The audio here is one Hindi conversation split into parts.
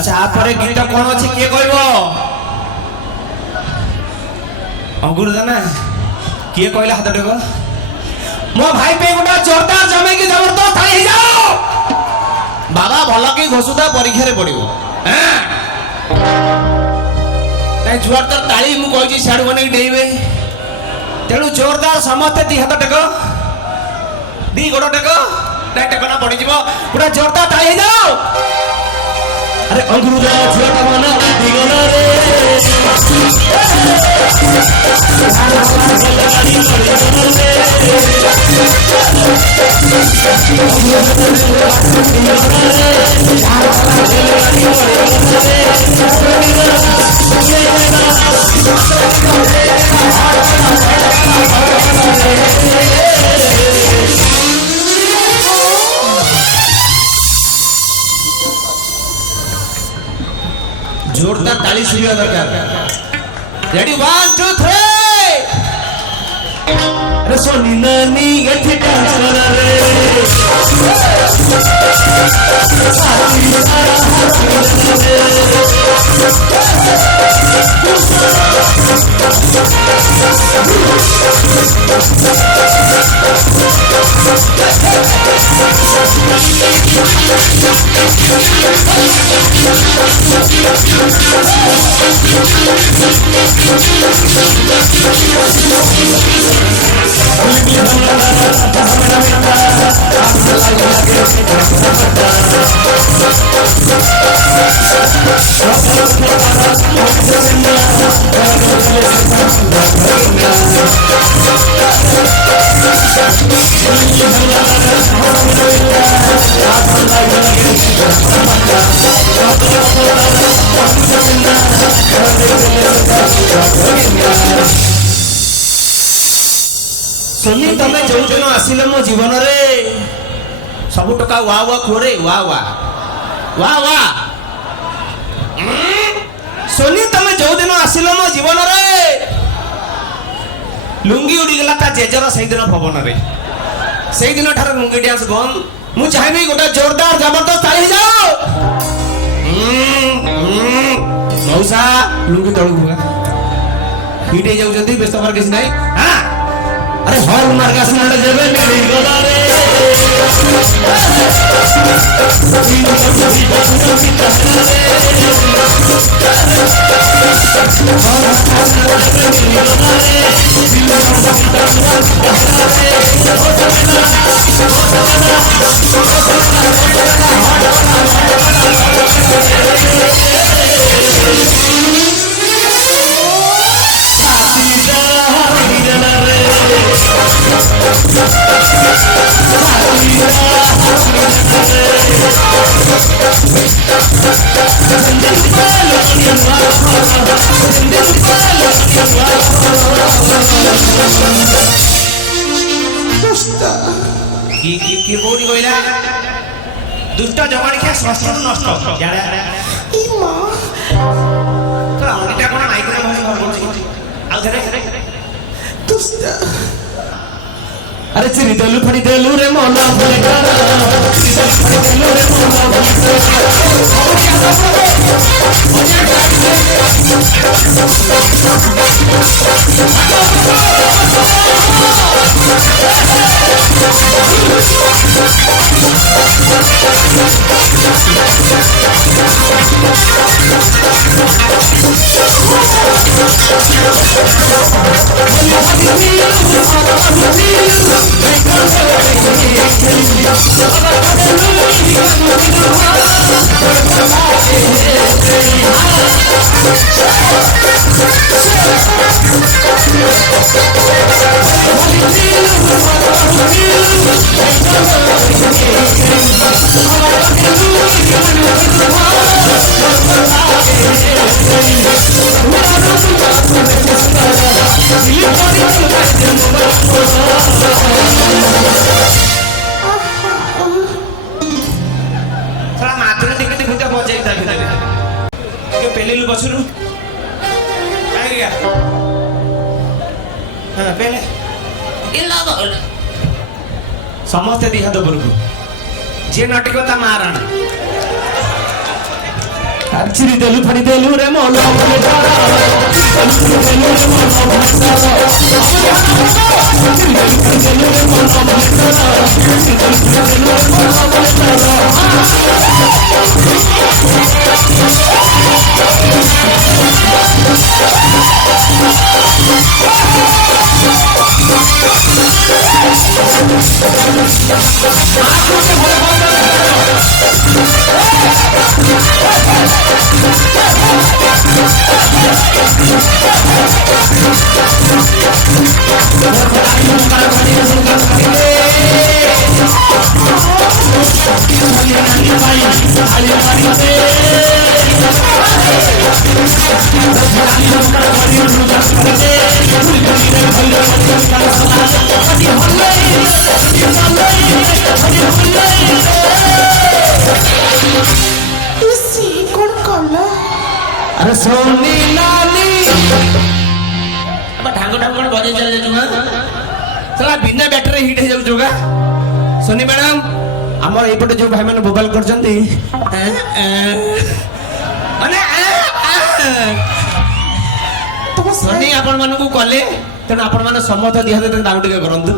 अच्छा आप पर गीत कौन अच्छे किए कहब अंकुर दाना किए कहला हाथ टेक मो भाई पे गोटा जोरदार जमे की जबरदस्त थाली हे जाओ बाबा भल के घोषुता परीक्षा रे पड़िबो नहीं जुआर तर ताली मु कहछि साडू बने डेइबे तेणु जोरदार समस्त दी हाथ टेक दी गोड़ टेक नहीं टेकना पड़ी जीवो पूरा जोरदार ताली हे जाओ अरे अंकुरुदा झोटा मना दिगना रे जोरदार ताली सुनिया दरकार रेडी 1 2 3 अरे सोनी नानी गठी डांस करा रे सोनी तमे जो दिन आसिले मो जीवन रे सब टका वा वा खोरे वा वा वा वा सोनी तमे जो दिन आसिले मो जीवन रे लुंगी उड़ी गला ता जेजर सही दिन पवन रे सही दिन ठार लुंगी डांस बंद मु चाहबी गोटा जोरदार जबरदस्त ताली जाओ मौसा लुंगी तळु हुआ हिट हे जाउ जदी व्यस्त कर किछ नाही हां अरे हॉल मार का सुनले जेबे नहीं गला रे की बोडी कोइला ଦୁଷ୍ଟ ଜଗାଣିଆ ଷଷ୍ଠରୁ ନଷ୍ଟ ଇ ମା ତ ଅଣ୍ଡିଟା କଣ ମାଇକରେ ବସି କରୁଛି ଆଉ ଥରେ ଦୁଷ୍ଟ अरे चिरी देलु फड़ी देलु रे मोना बोले गाना चिरी देलु फड़ी देलु रे मोना बोले पेलेलु बसुरु काय गया हां पेले इला बोल समस्त दी हाथ बरगु जे नाटक ता मारण चिरी देलु फड़ी देलु रे मोना बोले तारा चिरी देलु रे मोना बोले तारा चिरी देलु फड़ी देलु रे मोना बोले तारा चिरी देलु फड़ी देलु रे मोना बोले तारा अरे सोनी लाली अब ढांगो ढांगो बजे चले जाऊंगा साला बिना बैटरी हिट हो जाऊंगा सोनी मैडम हमर एपटे जो भाई माने मोबाइल करजंती माने तो सोनी आपण माने को कले तेन आपण माने समस्त दिहाते तेन दाउ टिके करंतु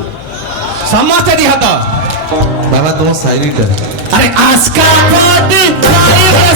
समस्त दिहात बाबा तुम साइलेंट अरे आस्का कोडी भाई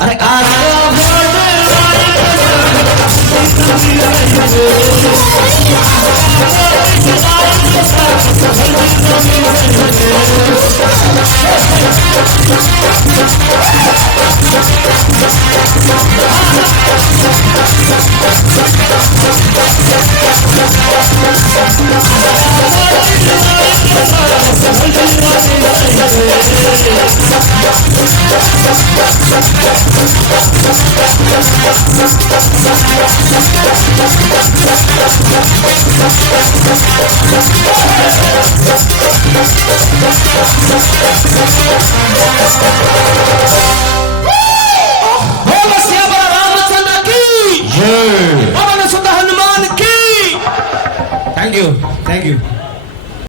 अरे Thank you.